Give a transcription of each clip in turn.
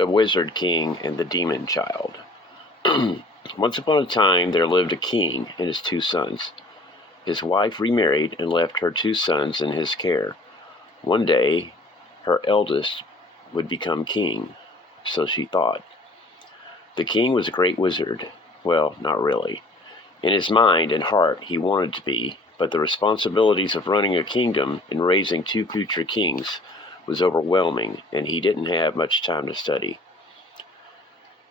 The Wizard King and the Demon Child. Once upon a time there lived a king and his two sons. His wife remarried and left her two sons in his care. One day, her eldest would become king, so she thought. The king was a great wizard. Well, not really. In his mind and heart he wanted to be, but the responsibilities of running a kingdom and raising two future kings was overwhelming, and he didn't have much time to study.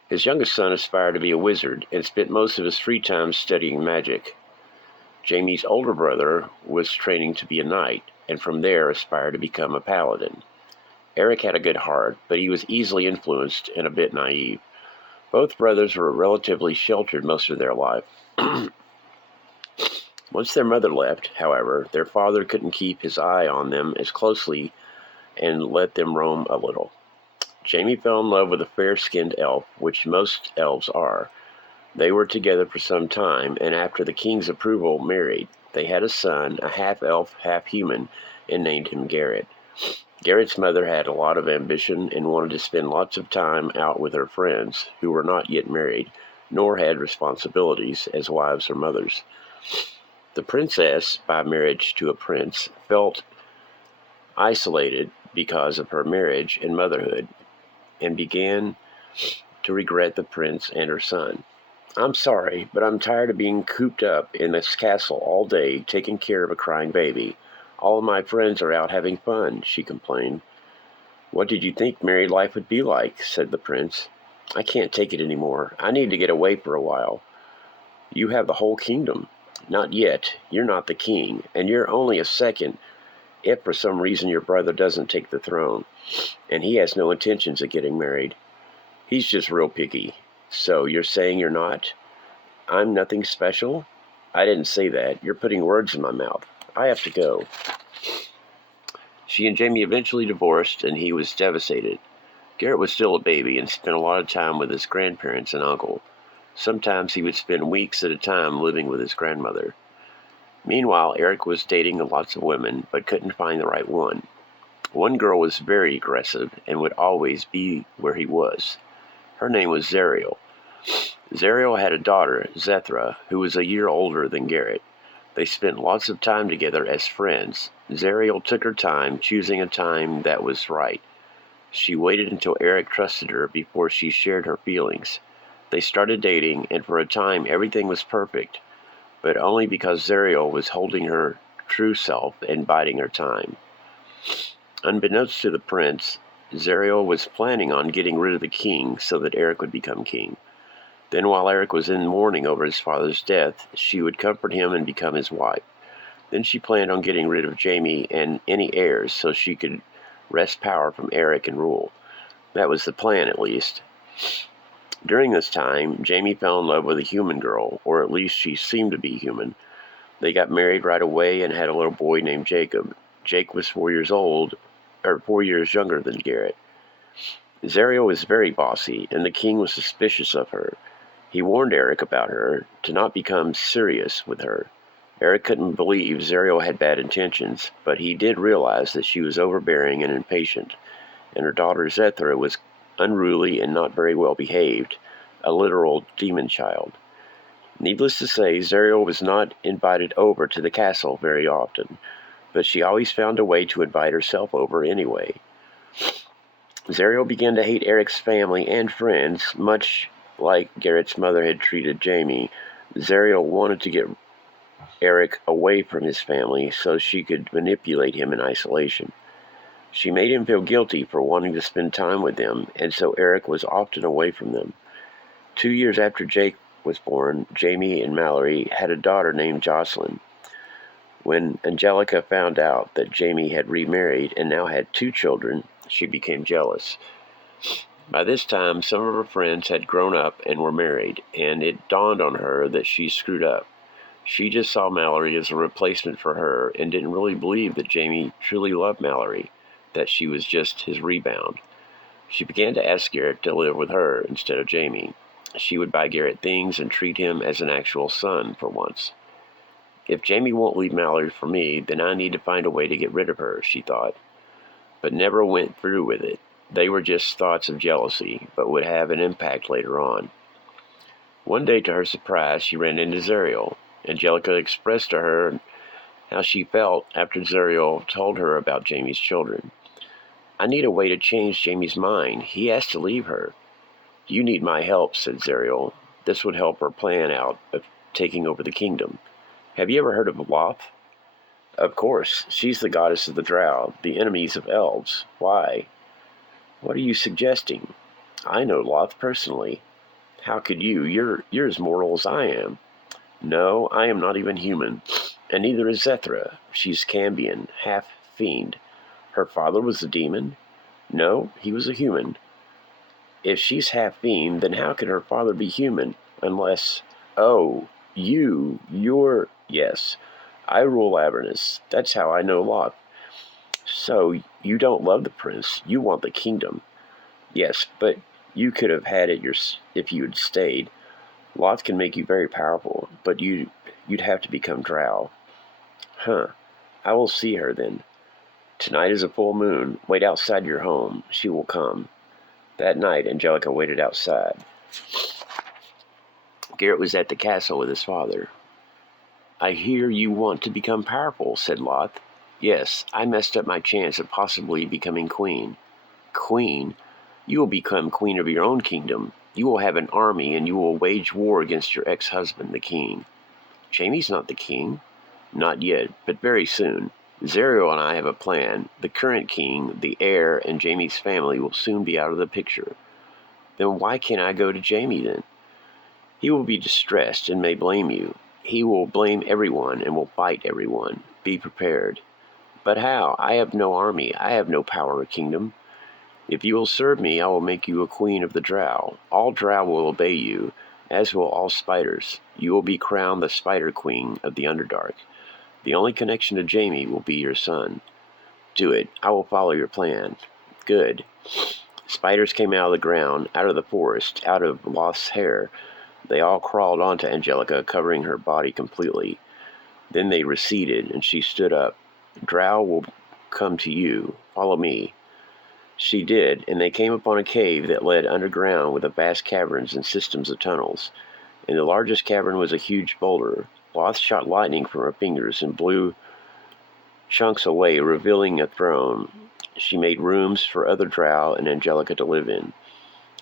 His youngest son aspired to be a wizard and spent most of his free time studying magic. Jamie's older brother was training to be a knight, and from there aspired to become a paladin. Eric had a good heart, but he was easily influenced and a bit naive. Both brothers were relatively sheltered most of their life. Once their mother left, however, their father couldn't keep his eye on them as closely and let them roam a little. Jamie fell in love with a fair-skinned elf, which most elves are. They were together for some time, and after the king's approval, married. They had a son, a half-elf, half-human, and named him Garrett. Garrett's mother had a lot of ambition and wanted to spend lots of time out with her friends, who were not yet married, nor had responsibilities as wives or mothers. The princess, by marriage to a prince, felt isolated because of her marriage and motherhood, and began to regret the prince and her son. "I'm sorry, but I'm tired of being cooped up in this castle all day taking care of a crying baby. All of my friends are out having fun," she complained. "What did you think married life would be like?" said the prince. "I can't take it anymore. I need to get away for a while." "You have the whole kingdom." "Not yet. You're not the king, and you're only a second if for some reason your brother doesn't take the throne, and he has no intentions of getting married. He's just real picky." "So you're saying you're not? I'm nothing special?" "I didn't say that. You're putting words in my mouth. I have to go." She and Jamie eventually divorced, and he was devastated. Garrett was still a baby and spent a lot of time with his grandparents and uncle. Sometimes he would spend weeks at a time living with his grandmother. Meanwhile, Eric was dating lots of women, but couldn't find the right one. One girl was very aggressive and would always be where he was. Her name was Zariel. Zariel had a daughter, Zethra, who was a year older than Garrett. They spent lots of time together as friends. Zariel took her time, choosing a time that was right. She waited until Eric trusted her before she shared her feelings. They started dating, and for a time everything was perfect, but only because Zariel was holding her true self and biding her time. Unbeknownst to the prince, Zariel was planning on getting rid of the king so that Eric would become king. Then while Eric was in mourning over his father's death, she would comfort him and become his wife. Then she planned on getting rid of Jamie and any heirs so she could wrest power from Eric and rule. That was the plan, at least. During this time, Jamie fell in love with a human girl, or at least she seemed to be human. They got married right away and had a little boy named Jacob. Jake was 4 years younger than Garrett. Zariel was very bossy, and the king was suspicious of her. He warned Eric about her, to not become serious with her. Eric couldn't believe Zariel had bad intentions, but he did realize that she was overbearing and impatient, and her daughter Zethra was unruly and not very well behaved, a literal demon child. Needless to say, Zariel was not invited over to the castle very often, but she always found a way to invite herself over anyway. Zariel began to hate Eric's family and friends, much like Garrett's mother had treated Jamie. Zariel wanted to get Eric away from his family so she could manipulate him in isolation. She made him feel guilty for wanting to spend time with them, and so Eric was often away from them. 2 years after Jake was born, Jamie and Mallory had a daughter named Jocelyn. When Angelica found out that Jamie had remarried and now had 2 children, she became jealous. By this time, some of her friends had grown up and were married, and it dawned on her that she screwed up. She just saw Mallory as a replacement for her and didn't really believe that Jamie truly loved Mallory, that she was just his rebound. She began to ask Garrett to live with her instead of Jamie. She would buy Garrett things and treat him as an actual son for once. "If Jamie won't leave Mallory for me, then I need to find a way to get rid of her," she thought, but never went through with it. They were just thoughts of jealousy, but would have an impact later on. One day, to her surprise, she ran into Zariel. Angelica expressed to her how she felt after Zariel told her about Jamie's children. "I need a way to change Jamie's mind. He has to leave her." "You need my help," said Zariel. "This would help her plan out of taking over the kingdom. Have you ever heard of Lolth?" "Of course. She's the goddess of the Drow, the enemies of elves. Why?" "What are you suggesting?" "I know Lolth personally." "How could you? You're as mortal as I am." "No, I am not even human. And neither is Zethra. She's Cambion, half fiend." "Her father was a demon?" "No, he was a human." "If she's half fiend, then how could her father be human? Unless... Oh, you're... Yes, I rule Avernus. That's how I know Lolth." "So, you don't love the prince. You want the kingdom." "Yes, but you could have had it if you had stayed. Lolth can make you very powerful, but you'd have to become Drow." "Huh. I will see her then. Tonight is a full moon. Wait outside your home. She will come." That night, Angelica waited outside. Garrett was at the castle with his father. "I hear you want to become powerful," said Lolth. "Yes, I messed up my chance of possibly becoming queen." "Queen? You will become queen of your own kingdom. You will have an army, and you will wage war against your ex-husband, the king." "Jamie's not the king." "Not yet, but very soon. Zariel and I have a plan. The current king, the heir, and Jamie's family will soon be out of the picture." "Then why can't I go to Jamie then?" "He will be distressed and may blame you. He will blame everyone and will fight everyone. Be prepared." "But how? I have no army. I have no power or kingdom." "If you will serve me, I will make you a queen of the Drow. All Drow will obey you, as will all spiders. You will be crowned the Spider Queen of the Underdark. The only connection to Jamie will be your son." "Do it. I will follow your plan." "Good." Spiders came out of the ground, out of the forest, out of Lolth's hair. They all crawled onto Angelica, covering her body completely. Then they receded, and she stood up. "Drow will come to you. Follow me." She did, and they came upon a cave that led underground with vast caverns and systems of tunnels. In the largest cavern was a huge boulder. Lolth shot lightning from her fingers and blew chunks away, revealing a throne. She made rooms for other Drow and Angelica to live in.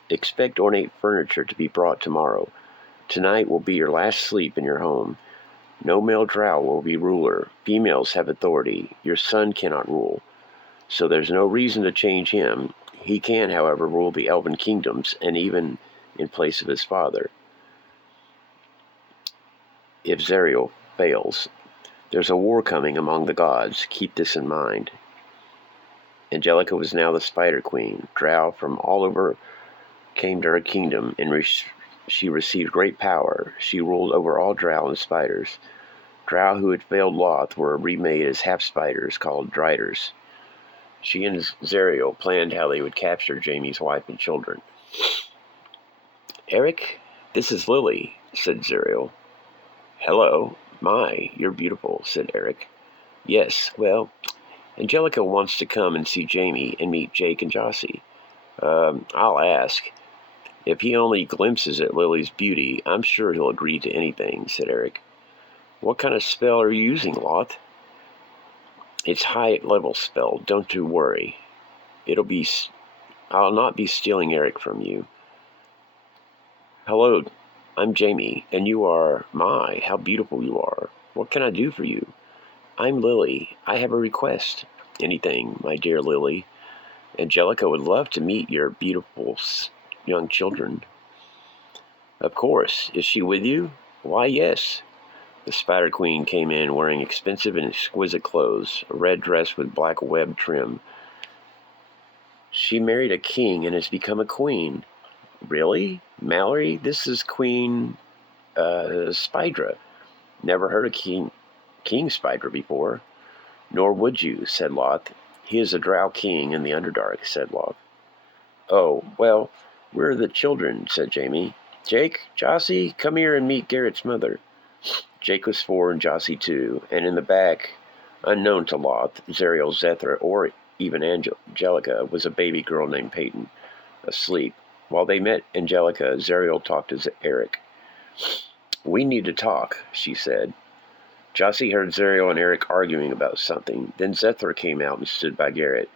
"Expect ornate furniture to be brought tomorrow. Tonight will be your last sleep in your home. No male Drow will be ruler. Females have authority. Your son cannot rule. So there's no reason to change him. He can, however, rule the elven kingdoms, and even in place of his father, if Zariel fails. There's a war coming among the gods. Keep this in mind." Angelica was now the Spider Queen. Drow from all over came to her kingdom, and she received great power. She ruled over all Drow and spiders. Drow who had failed Lolth were remade as half-spiders called Driders. She and Zariel planned how they would capture Jamie's wife and children. "Eric, this is Lily," said Zariel. "Hello. My, you're beautiful," said Eric. "Yes, well, Angelica wants to come and see Jamie and meet Jake and Jossie." I'll ask. If he only glimpses at Lily's beauty, I'm sure he'll agree to anything," said Eric. "What kind of spell are you using, Lolth?" "It's high-level spell. Don't you worry. I'll not be stealing Eric from you." "Hello, I'm Jamie, and you are... My, how beautiful you are. What can I do for you?" "I'm Lily. I have a request." "Anything, my dear Lily. Angelica would love to meet your beautiful young children." "Of course. Is she with you?" "Why, yes." The Spider Queen came in wearing expensive and exquisite clothes, a red dress with black web trim. "She married a king and has become a queen." "Really? Mallory, this is Queen... Spydra. Never heard of King Spydra before." "Nor would you," said Lolth. "He is a Drow king in the Underdark," said Lolth. "Oh, well, where are the children?" said Jamie. "Jake, Jossie, come here and meet Garrett's mother." Jake was 4 and Jossie 2, and in the back, unknown to Lolth, Zariel, Zethra, or even Angelica, was a baby girl named Peyton, asleep. While they met Angelica, Zariel talked to Eric. "We need to talk," she said. Jossie heard Zariel and Eric arguing about something. Then Zethra came out and stood by Garrett.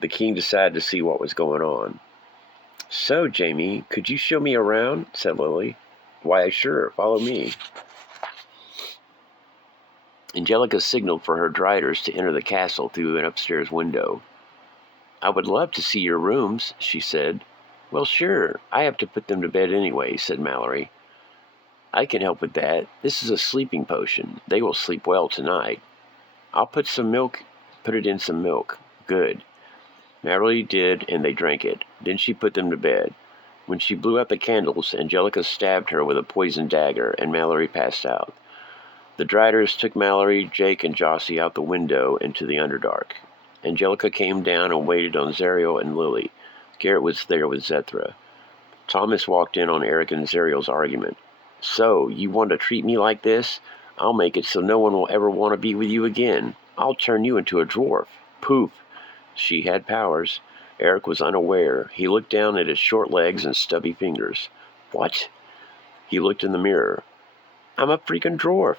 The king decided to see what was going on. "So, Jamie, could you show me around?" said Lily. "Why, sure, follow me." Angelica signaled for her Driders to enter the castle through an upstairs window. "I would love to see your rooms," she said. "Well, sure, I have to put them to bed anyway," said Mallory. "I can help with that. This is a sleeping potion. They will sleep well tonight." "I'll put it in some milk." "Good." Mallory did, and they drank it. Then she put them to bed. When she blew out the candles, Angelica stabbed her with a poisoned dagger, and Mallory passed out. The Driders took Mallory, Jake, and Jossie out the window into the Underdark. Angelica came down and waited on Zariel and Lily. Garrett was there with Zethra. Thomas walked in on Eric and Zariel's argument. "So, you want to treat me like this? I'll make it so no one will ever want to be with you again. I'll turn you into a dwarf." Poof! She had powers. Eric was unaware. He looked down at his short legs and stubby fingers. "What?" He looked in the mirror. "I'm a freaking dwarf."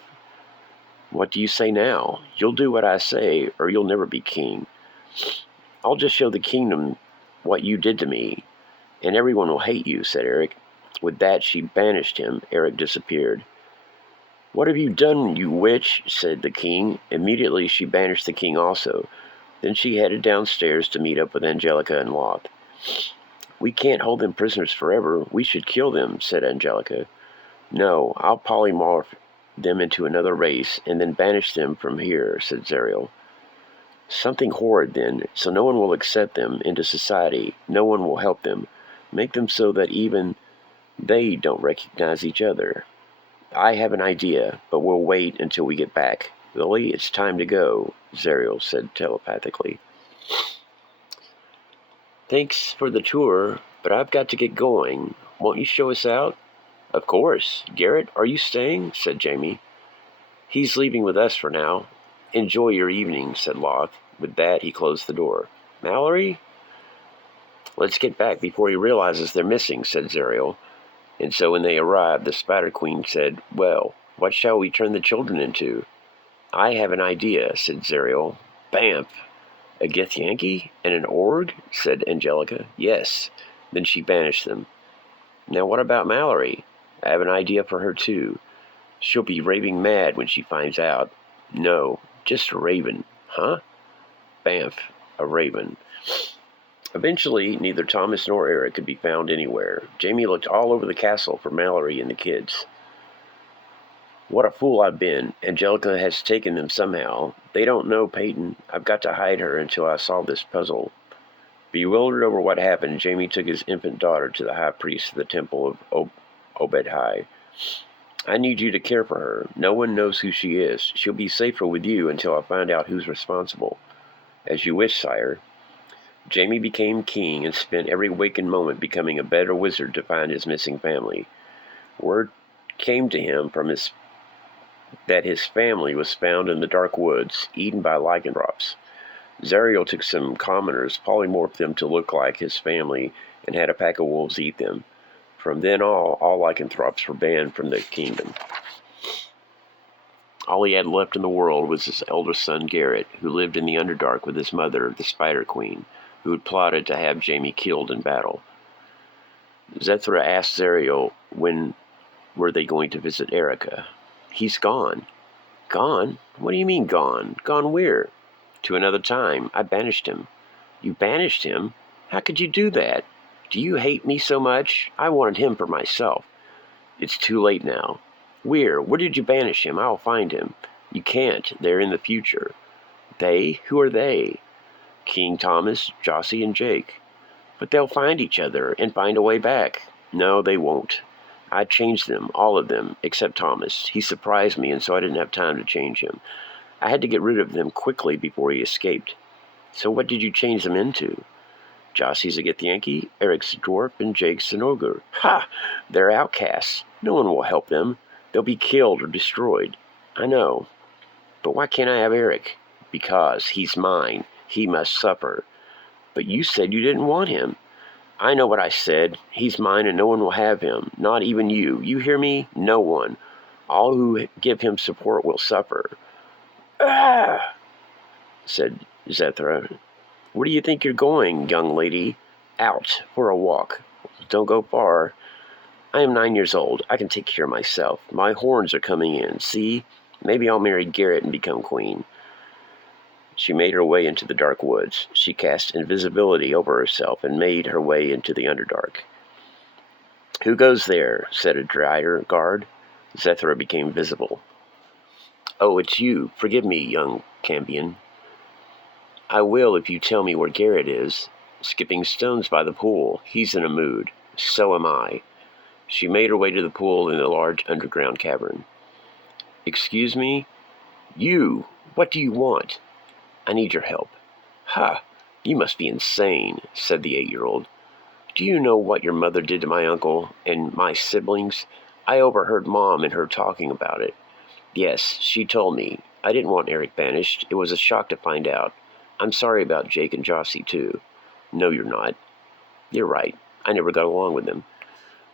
"What do you say now? You'll do what I say, or you'll never be king." "I'll just show the kingdom what you did to me, and everyone will hate you," said Eric. With that, she banished him. Eric disappeared. "What have you done, you witch?" said the king. Immediately, she banished the king also. Then she headed downstairs to meet up with Angelica and Loth. "We can't hold them prisoners forever. We should kill them," said Angelica. "No, I'll polymorph them into another race, and then banish them from here," said Zariel. "Something horrid, then, so no one will accept them into society. No one will help them. Make them so that even they don't recognize each other." "I have an idea, but we'll wait until we get back. Lily, it's time to go," Zariel said telepathically. "Thanks for the tour, but I've got to get going. Won't you show us out?" "Of course. Garrett, are you staying?" said Jamie. "He's leaving with us for now." "Enjoy your evening," said Loth. With that, he closed the door. "Mallory?" "Let's get back before he realizes they're missing," said Zariel. And so when they arrived, the Spider Queen said, "Well, what shall we turn the children into?" "I have an idea," said Zariel. "Bamf! A Githyanki and an Org?" said Angelica. "Yes." Then she banished them. "Now what about Mallory?" "I have an idea for her too. She'll be raving mad when she finds out." "No, just a raven." "Huh?" "Bamf, a raven." Eventually, neither Thomas nor Eric could be found anywhere. Jamie looked all over the castle for Mallory and the kids. "What a fool I've been. Angelica has taken them somehow. They don't know Peyton. I've got to hide her until I solve this puzzle." Bewildered over what happened, Jamie took his infant daughter to the high priest of the temple of Obed-Hai. "I need you to care for her. No one knows who she is. She'll be safer with you until I find out who's responsible." "As you wish, sire." Jamie became king and spent every waking moment becoming a better wizard to find his missing family. Word came to him that his family was found in the dark woods, eaten by lycanthropes. Zariel took some commoners, polymorphed them to look like his family, and had a pack of wolves eat them. From then on, all lycanthropes were banned from the kingdom. All he had left in the world was his eldest son, Garrett, who lived in the Underdark with his mother, the Spider Queen, who had plotted to have Jamie killed in battle. Zethra asked Zariel when were they going to visit Erica. "He's gone." "Gone? What do you mean gone? Gone where?" "To another time. I banished him." "You banished him? How could you do that? Do you hate me so much? I wanted him for myself." "It's too late now." Where did you banish him? I'll find him." "You can't. They're in the future." "They? Who are they?" "King Thomas, Jossie, and Jake." "But they'll find each other and find a way back." "No, they won't. I changed them, all of them, except Thomas. He surprised me, and so I didn't have time to change him. I had to get rid of them quickly before he escaped." "So what did you change them into?" "Jossie's a Githyanki, Eric's a dwarf, and Jake's an ogre." "Ha! They're outcasts. No one will help them. They'll be killed or destroyed." "I know. But why can't I have Eric?" "Because he's mine. He must suffer. But you said you didn't want him. I know what I said. He's mine and no one will have him. Not even you. You hear me? No one. All who give him support will suffer. Ah, said Zethra. Where do you think you're going, young lady? Out for a walk. Don't go far. I am 9 years old. I can take care of myself. My horns are coming in. See? Maybe I'll marry Garrett and become queen. She made her way into the dark woods. She cast invisibility over herself and made her way into the Underdark. Who goes there? Said a Dryad guard. Zethra became visible. Oh, it's you. Forgive me, young Cambion. I will if you tell me where Garrett is. Skipping stones by the pool. He's in a mood. So am I. She made her way to the pool in the large underground cavern. Excuse me? You! What do you want? I need your help. Ha! You must be insane, said the 8-year-old. Do you know what your mother did to my uncle and my siblings? I overheard Mom and her talking about it. Yes, she told me. I didn't want Eric banished. It was a shock to find out. I'm sorry about Jake and Jossie, too. No, you're not. You're right. I never got along with them.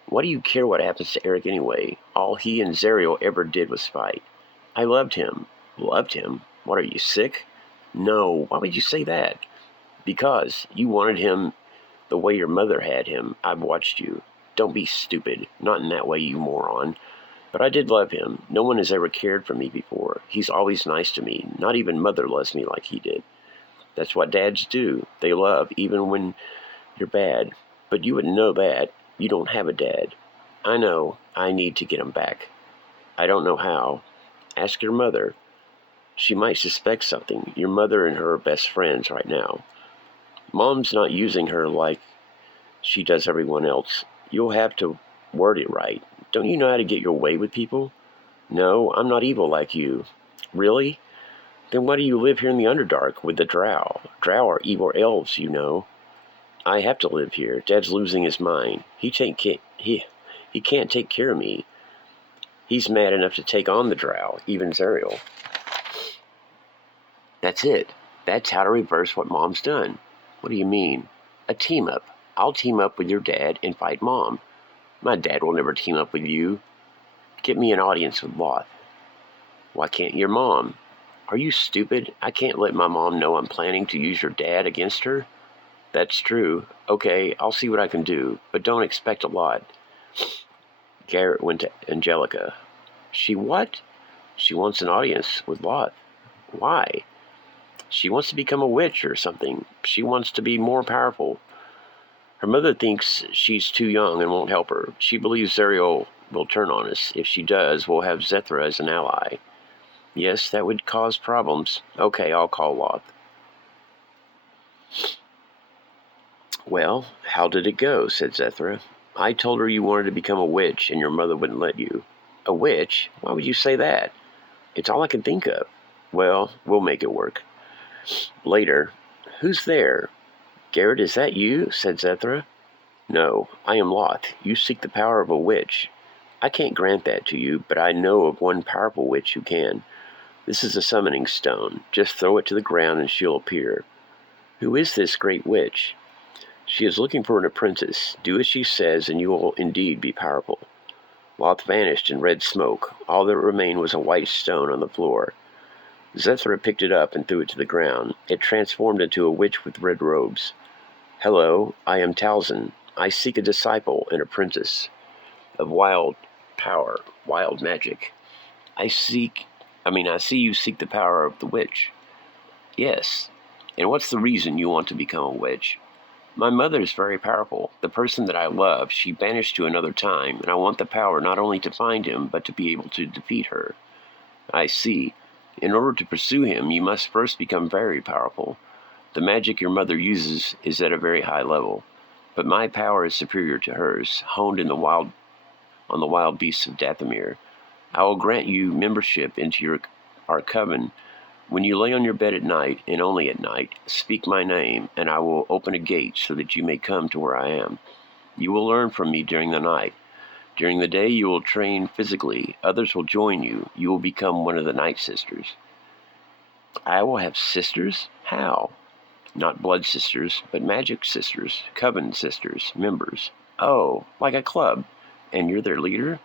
Why do you care what happens to Eric anyway? All he and Zariel ever did was fight. I loved him. Loved him? What, are you sick? No, why would you say that? Because you wanted him the way your mother had him. I've watched you. Don't be stupid. Not in that way, you moron. But I did love him. No one has ever cared for me before. He's always nice to me. Not even Mother loves me like he did. That's what dads do. They love, even when you're bad. But you wouldn't know that. You don't have a dad. I know. I need to get him back. I don't know how. Ask your mother. She might suspect something. Your mother and her are best friends right now. Mom's not using her like she does everyone else. You'll have to word it right. Don't you know how to get your way with people? No, I'm not evil like you. Really? Then why do you live here in the Underdark with the Drow? Drow are evil elves, you know. I have to live here. Dad's losing his mind. He can't take care of me. He's mad enough to take on the Drow, even Zariel. That's it. That's how to reverse what Mom's done. What do you mean? A team-up. I'll team up with your dad and fight Mom. My dad will never team up with you. Get me an audience with Loth. Why can't your mom? Are you stupid? I can't let my mom know I'm planning to use your dad against her. That's true. Okay, I'll see what I can do, but don't expect a lot. Garrett went to Angelica. She what? She wants an audience with Loth. Why? She wants to become a witch or something. She wants to be more powerful. Her mother thinks she's too young and won't help her. She believes Zariel will turn on us. If she does, we'll have Zethra as an ally. Yes, that would cause problems. Okay, I'll call Loth. Well, how did it go? Said Zethra. I told her you wanted to become a witch and your mother wouldn't let you. A witch? Why would you say that? It's all I can think of. Well, we'll make it work. Later. Who's there? Garrett, is that you? Said Zethra. No, I am Loth. You seek the power of a witch. I can't grant that to you, but I know of one powerful witch who can. This is a summoning stone. Just throw it to the ground and she'll appear. Who is this great witch? She is looking for an apprentice. Do as she says, and you will indeed be powerful. Loth vanished in red smoke. All that remained was a white stone on the floor. Zethra picked it up and threw it to the ground. It transformed into a witch with red robes. Hello, I am Talzin. I seek a disciple, an apprentice of wild power, wild magic. I see you seek the power of the witch. Yes. And what's the reason you want to become a witch? My mother is very powerful. The person that I love, she banished to another time, and I want the power not only to find him, but to be able to defeat her. I see. In order to pursue him, you must first become very powerful. The magic your mother uses is at a very high level, but my power is superior to hers, honed on the wild beasts of Dathomir. I will grant you membership into our coven. When you lay on your bed at night, and only at night, speak my name, and I will open a gate so that you may come to where I am. You will learn from me during the night. During the day you will train physically. Others will join you. You will become one of the Night Sisters. I will have sisters? How? Not blood sisters, but magic sisters, coven sisters, members. Oh, like a club. And you're their leader?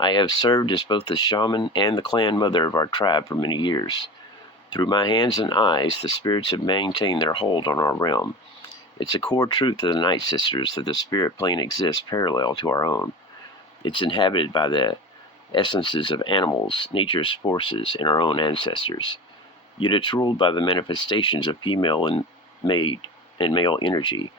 I have served as both the shaman and the clan mother of our tribe for many years. Through my hands and eyes, the spirits have maintained their hold on our realm. It's a core truth of the Night Sisters that the spirit plane exists parallel to our own. It's inhabited by the essences of animals, nature's forces, and our own ancestors. Yet it's ruled by the manifestations of female and male energy.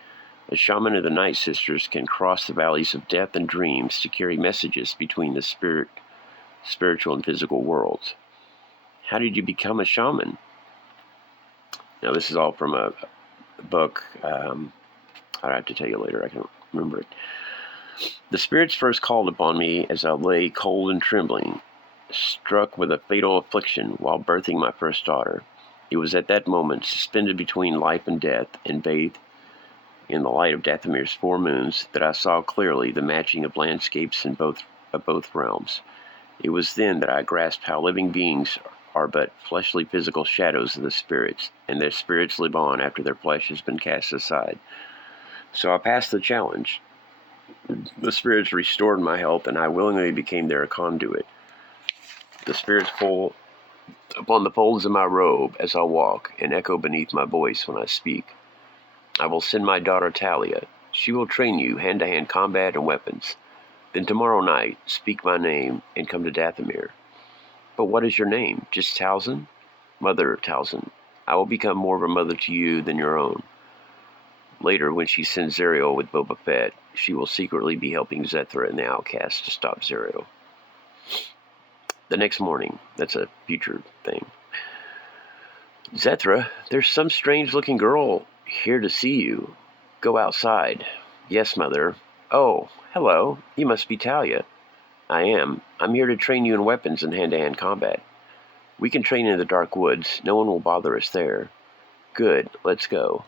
A shaman of the Night Sisters can cross the valleys of death and dreams to carry messages between the spiritual and physical worlds. How did you become a shaman? Now, this is all from a book. I'll have to tell you later. I can't remember it. The spirits first called upon me as I lay cold and trembling, struck with a fatal affliction while birthing my first daughter. It was at that moment, suspended between life and death, and bathed in the light of Dathomir's 4 moons, that I saw clearly the matching of landscapes in both realms. It was then that I grasped how living beings are but fleshly physical shadows of the spirits, and their spirits live on after their flesh has been cast aside. So I passed the challenge. The spirits restored my health, and I willingly became their conduit. The spirits pull upon the folds of my robe as I walk, and echo beneath my voice when I speak. I will send my daughter Talia. She will train you hand-to-hand combat and weapons. Then tomorrow night, speak my name and come to Dathomir. But what is your name? Just Talzin? Mother Talzin. I will become more of a mother to you than your own. Later, when she sends Zariel with Boba Fett, she will secretly be helping Zethra and the Outcasts to stop Zariel. The next morning, that's a future thing. Zethra, there's some strange-looking girl here to see you. Go outside. Yes, Mother. Oh, hello. You must be Talia. I am. I'm here to train you in weapons and hand-to-hand combat. We can train in the dark woods. No one will bother us there. Good. Let's go.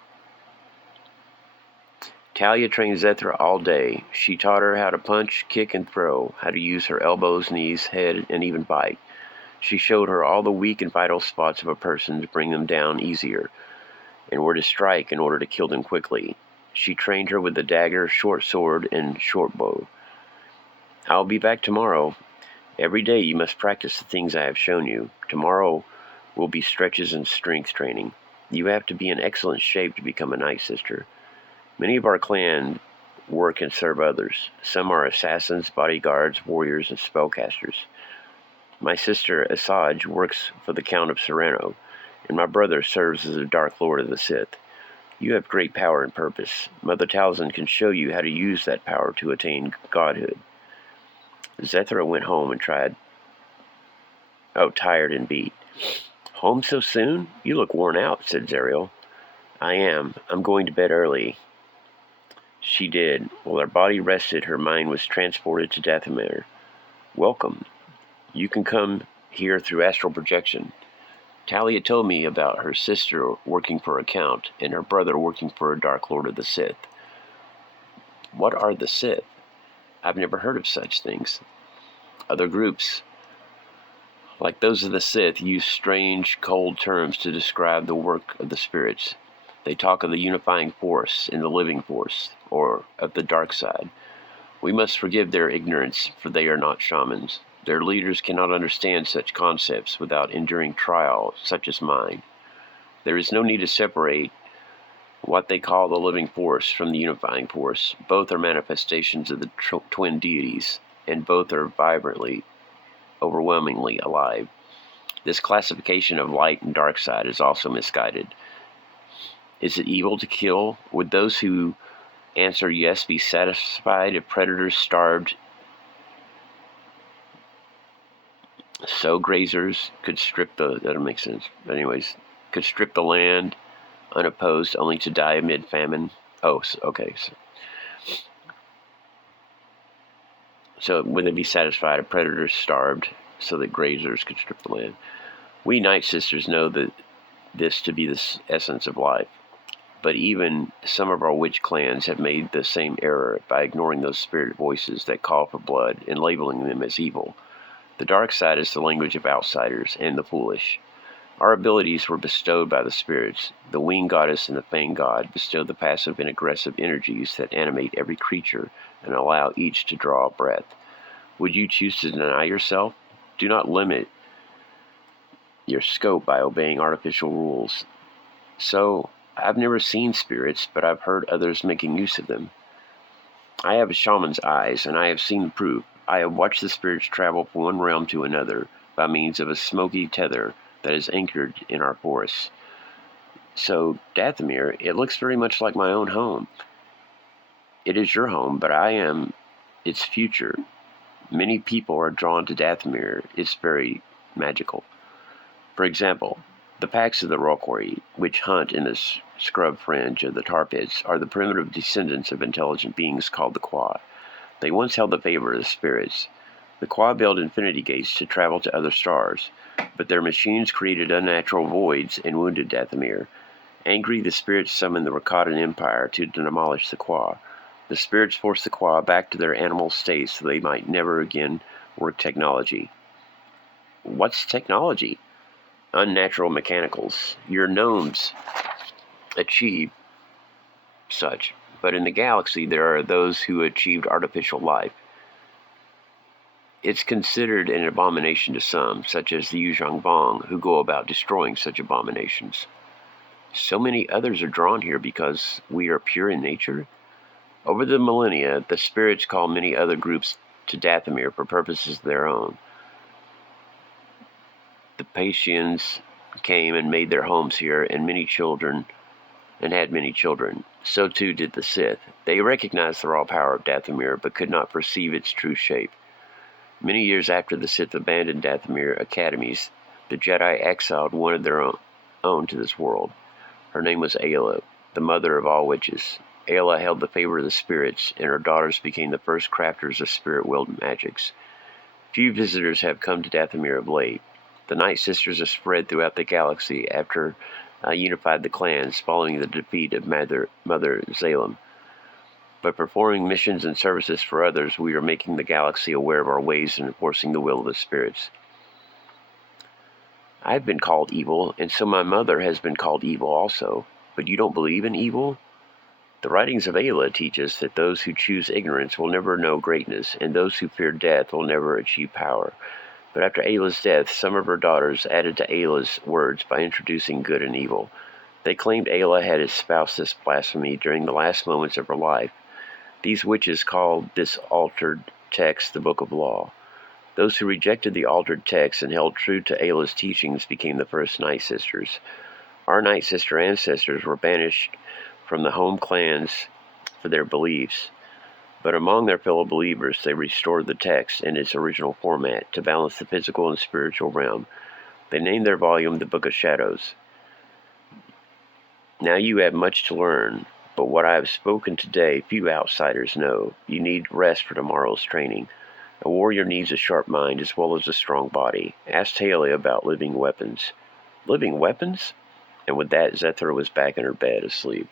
Talia trained Zethra all day. She taught her how to punch, kick, and throw, how to use her elbows, knees, head, and even bite. She showed her all the weak and vital spots of a person to bring them down easier, and where to strike in order to kill them quickly. She trained her with the dagger, short sword, and short bow. I'll be back tomorrow. Every day you must practice the things I have shown you. Tomorrow will be stretches and strength training. You have to be in excellent shape to become a Night Sister. Many of our clan work and serve others. Some are assassins, bodyguards, warriors, and spellcasters. My sister Asajj works for the Count of Serrano, and my brother serves as a Dark Lord of the Sith. You have great power and purpose. Mother Talzin can show you how to use that power to attain godhood. Zethra went home and tired and beat. Home so soon? You look worn out, said Zariel. I am. I'm going to bed early. She did. While her body rested, her mind was transported to Dathomir. Welcome. You can come here through astral projection. Talia told me about her sister working for a count and her brother working for a Dark Lord of the Sith. What are the Sith? I've never heard of such things. Other groups, like those of the Sith, use strange, cold terms to describe the work of the spirits. They talk of the unifying force and the living force, or of the dark side. We must forgive their ignorance, for they are not shamans. Their leaders cannot understand such concepts without enduring trial such as mine. There is no need to separate what they call the living force from the unifying force. Both are manifestations of the twin deities, and both are vibrantly, overwhelmingly alive. This classification of light and dark side is also misguided. Is it evil to kill? Would those who answer yes be satisfied if predators starved so grazers could strip that don't make sense. But anyways, could strip the land unopposed only to die amid famine? Oh, okay. So would they be satisfied if predators starved so that grazers could strip the land? We Night Sisters know that this to be the essence of life. But even some of our witch clans have made the same error by ignoring those spirit voices that call for blood and labeling them as evil. The dark side is the language of outsiders and the foolish. Our abilities were bestowed by the spirits. The winged goddess and the fanged god bestowed the passive and aggressive energies that animate every creature and allow each to draw a breath. Would you choose to deny yourself? Do not limit your scope by obeying artificial rules. So, I've never seen spirits, but I've heard others making use of them. I have a shaman's eyes, and I have seen the proof. I have watched the spirits travel from one realm to another by means of a smoky tether that is anchored in our forests. So, Dathomir, it looks very much like my own home. It is your home, but I am its future. Many people are drawn to Dathomir. It's very magical. For example, the packs of the Roquari, which hunt in the scrub fringe of the tar pits, are the primitive descendants of intelligent beings called the Qua. They once held the favor of the spirits. The Qua built infinity gates to travel to other stars, but their machines created unnatural voids and wounded Dathomir. Angry, the spirits summoned the Rakatan Empire to demolish the Qua. The spirits forced the Qua back to their animal state so they might never again work technology. What's technology? Unnatural mechanicals. Your gnomes achieve such, but in the galaxy there are those who achieved artificial life. It's considered an abomination to some, such as the Yuzhangbang, who go about destroying such abominations. So many others are drawn here because we are pure in nature. Over the millennia, the spirits call many other groups to Dathomir for purposes of their own. The Paitians came and made their homes here, and had many children. So too did the Sith. They recognized the raw power of Dathomir, but could not perceive its true shape. Many years after the Sith abandoned Dathomir academies, the Jedi exiled one of their own to this world. Her name was Ayla, the mother of all witches. Ayla held the favor of the spirits, and her daughters became the first crafters of spirit-willed magics. Few visitors have come to Dathomir of late. The Night Sisters are spread throughout the galaxy after unified the clans following the defeat of Mother Zalem. By performing missions and services for others, we are making the galaxy aware of our ways and enforcing the will of the spirits. I've been called evil, and so my mother has been called evil also. But you don't believe in evil? The writings of Ayla teach us that those who choose ignorance will never know greatness, and those who fear death will never achieve power. But after Ayla's death, some of her daughters added to Ayla's words by introducing good and evil. They claimed Ayla had espoused this blasphemy during the last moments of her life. These witches called this altered text the Book of Law. Those who rejected the altered text and held true to Ayla's teachings became the first Night Sisters. Our Night Sister ancestors were banished from the home clans for their beliefs. But among their fellow believers, they restored the text in its original format to balance the physical and spiritual realm. They named their volume the Book of Shadows. Now you have much to learn, but what I have spoken today few outsiders know. You need rest for tomorrow's training. A warrior needs a sharp mind as well as a strong body. Ask Talia about living weapons. Living weapons? And with that, Zethra was back in her bed asleep.